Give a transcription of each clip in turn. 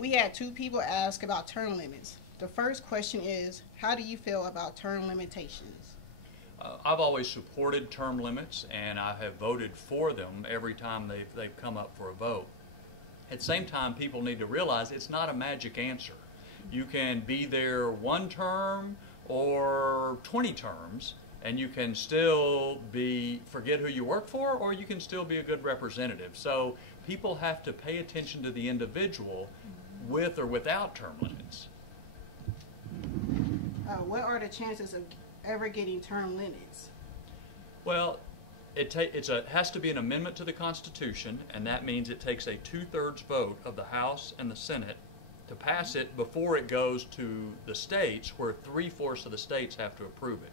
We had two people ask about term limits. The first question is, how do you feel about term limitations? I've always supported term limits, and I have voted for them every time they've come up for a vote. At the same time, people need to realize it's not a magic answer. You can be there one term or 20 terms, and you can still forget who you work for, or you can still be a good representative. So people have to pay attention to the individual with or without term limits. What are the chances of ever getting term limits? Well, it has to be an amendment to the Constitution, and that means it takes a 2/3 vote of the House and the Senate to pass it before it goes to the states, where 3/4 of the states have to approve it.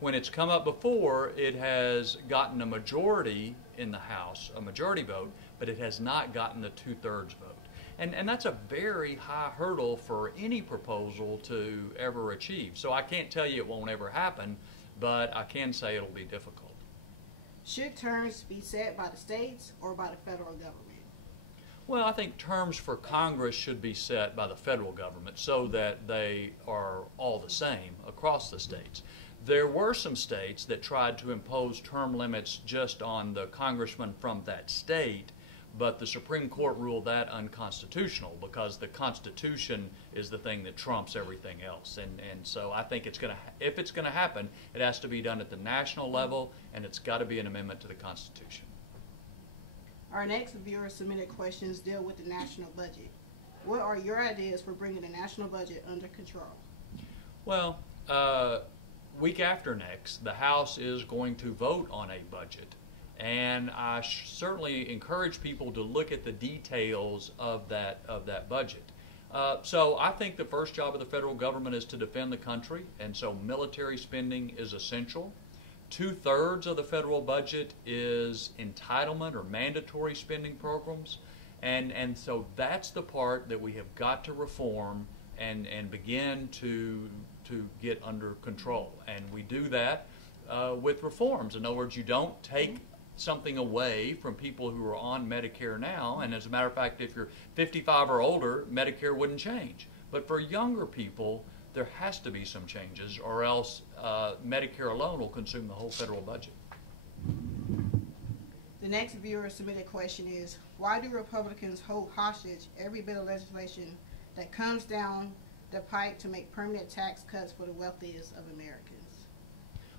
When it's come up before, it has gotten a majority in the House, a majority vote, but it has not gotten the 2/3 vote. And that's a very high hurdle for any proposal to ever achieve. So I can't tell you it won't ever happen, but I can say it'll be difficult. Should terms be set by the states or by the federal government? Well, I think terms for Congress should be set by the federal government so that they are all the same across the states. There were some states that tried to impose term limits just on the congressman from that state, but the Supreme Court ruled that unconstitutional because the Constitution is the thing that trumps everything else. And so I think if it's going to happen, it has to be done at the national level, and it's got to be an amendment to the Constitution. Our next viewer submitted questions deal with the national budget. What are your ideas for bringing the national budget under control? Well, week after next, the House is going to vote on a budget. And I certainly encourage people to look at the details of that budget. So I think the first job of the federal government is to defend the country, and so military spending is essential. 2/3 of the federal budget is entitlement or mandatory spending programs, and so that's the part that we have got to reform and begin to get under control. And we do that with reforms. In other words, you don't take something away from people who are on Medicare now, and as a matter of fact, if you're 55 or older, Medicare wouldn't change. But for younger people, there has to be some changes, or else Medicare alone will consume the whole federal budget. The next viewer submitted question is, why do Republicans hold hostage every bit of legislation that comes down the pike to make permanent tax cuts for the wealthiest of Americans?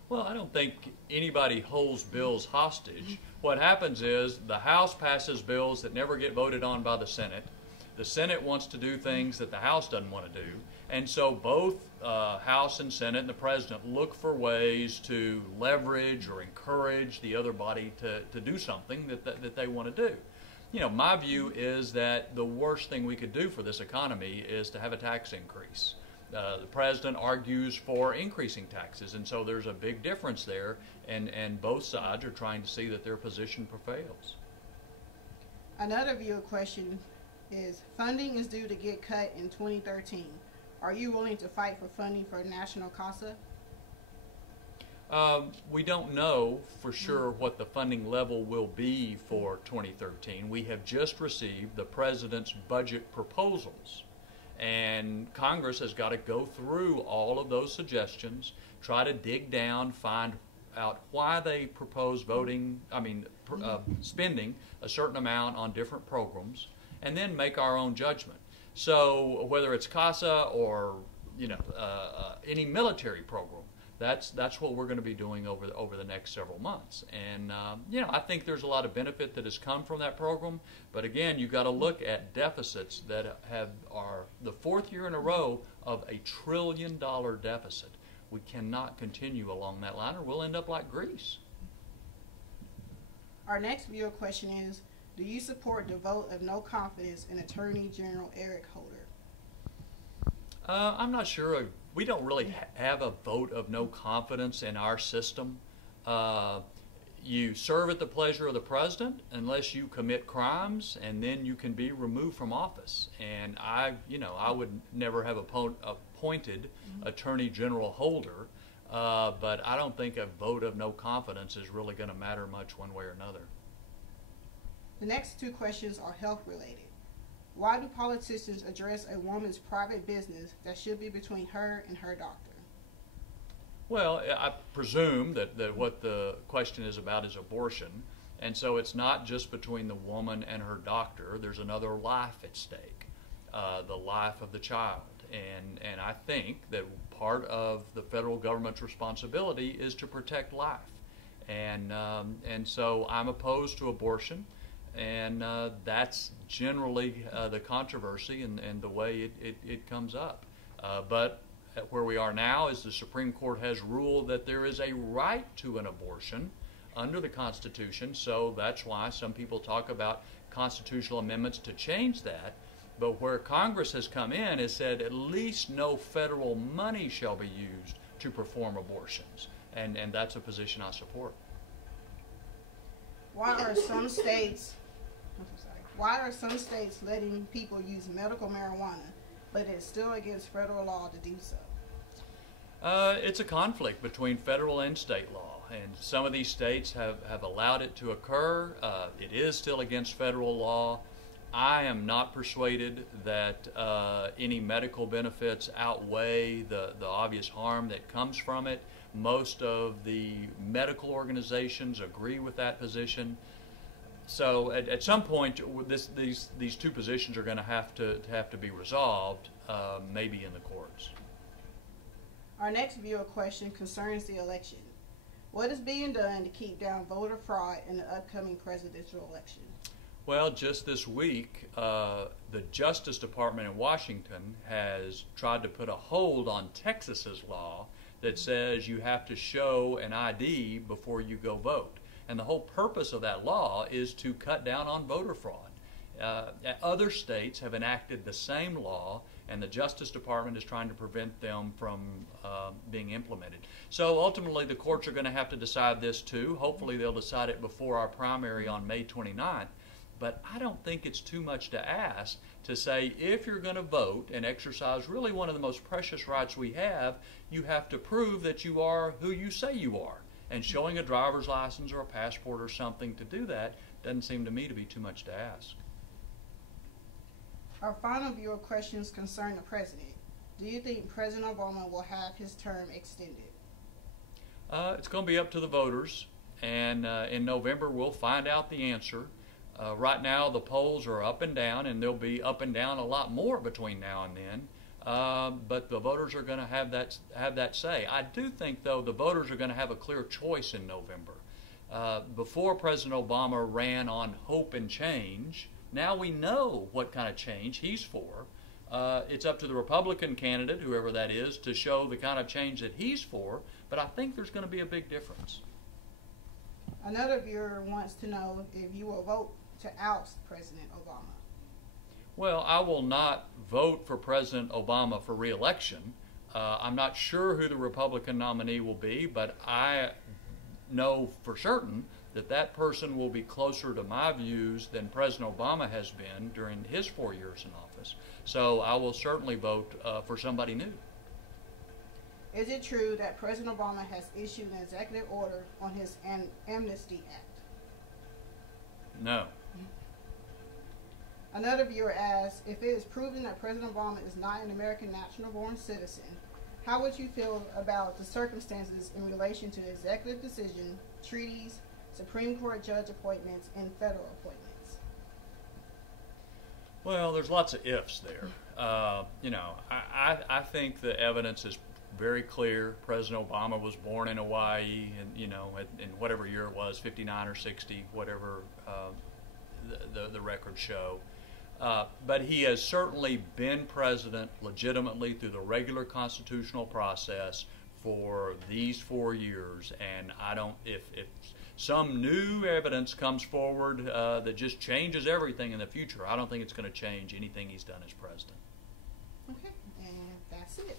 Well, I don't think anybody holds bills hostage. What happens is the House passes bills that never get voted on by the Senate. The Senate wants to do things that the House doesn't want to do. And so both House and Senate and the President look for ways to leverage or encourage the other body to do something that they want to do. You know, my view is that the worst thing we could do for this economy is to have a tax increase. The President argues for increasing taxes, and so there's a big difference there, and both sides are trying to see that their position prevails. Another viewer question is, funding is due to get cut in 2013. Are you willing to fight for funding for National CASA? We don't know for sure what the funding level will be for 2013. We have just received the President's budget proposals, and Congress has got to go through all of those suggestions, try to dig down, find out why they propose spending a certain amount on different programs, and then make our own judgment. So whether it's CASA or any military program, that's what we're going to be doing over the next several months. And I think there's a lot of benefit that has come from that program. But again, you've got to look at deficits that are the fourth year in a row of $1 trillion deficit. We cannot continue along that line, or we'll end up like Greece. Our next viewer question is, do you support the vote of no confidence in Attorney General Eric Holder? I'm not sure. We don't really have a vote of no confidence in our system. You serve at the pleasure of the President unless you commit crimes, and then you can be removed from office. And I would never have appointed Attorney General Holder, but I don't think a vote of no confidence is really going to matter much one way or another. The next two questions are health related. Why do politicians address a woman's private business that should be between her and her doctor? Well, I presume that what the question is about is abortion, and so it's not just between the woman and her doctor. There's another life at stake, the life of the child. And I think that part of the federal government's responsibility is to protect life. And so I'm opposed to abortion, and that's generally the controversy and the way it comes up. But where we are now is the Supreme Court has ruled that there is a right to an abortion under the Constitution, so that's why some people talk about constitutional amendments to change that. But where Congress has come in has said at least no federal money shall be used to perform abortions, and that's a position I support. Why are some states letting people use medical marijuana, but it's still against federal law to do so? It's a conflict between federal and state law, and some of these states have allowed it to occur. It is still against federal law. I am not persuaded that any medical benefits outweigh the obvious harm that comes from it. Most of the medical organizations agree with that position. So at some point, these two positions are going to have to be resolved, maybe in the courts. Our next viewer question concerns the election. What is being done to keep down voter fraud in the upcoming presidential election? Well, just this week, the Justice Department in Washington has tried to put a hold on Texas's law that says you have to show an ID before you go vote. And the whole purpose of that law is to cut down on voter fraud. Other states have enacted the same law, and the Justice Department is trying to prevent them from being implemented. So ultimately, the courts are going to have to decide this too. Hopefully, they'll decide it before our primary on May 29th. But I don't think it's too much to ask to say if you're going to vote and exercise really one of the most precious rights we have, you have to prove that you are who you say you are. And showing a driver's license or a passport or something to do that doesn't seem to me to be too much to ask. Our final viewer questions concern the president. Do you think President Obama will have his term extended? It's going to be up to the voters, and in November we'll find out the answer. Right now the polls are up and down, and they'll be up and down a lot more between now and then. But the voters are going to have that say. I do think, though, the voters are going to have a clear choice in November. Before President Obama ran on hope and change, now we know what kind of change he's for. It's up to the Republican candidate, whoever that is, to show the kind of change that he's for, but I think there's going to be a big difference. Another viewer wants to know if you will vote to oust President Obama. Well, I will not vote for President Obama for re-election. I'm not sure who the Republican nominee will be, but I know for certain that that person will be closer to my views than President Obama has been during his 4 years in office. So I will certainly vote for somebody new. Is it true that President Obama has issued an executive order on his Amnesty Act? No. Another viewer asks, if it is proven that President Obama is not an American national-born citizen, how would you feel about the circumstances in relation to the executive decision, treaties, Supreme Court judge appointments, and federal appointments? Well, there's lots of ifs there. I think the evidence is very clear. President Obama was born in Hawaii, and in whatever year it was, 59 or 60, whatever the records show. But he has certainly been president legitimately through the regular constitutional process for these 4 years, and if some new evidence comes forward that just changes everything in the future, I don't think it's going to change anything he's done as president. Okay, and that's it.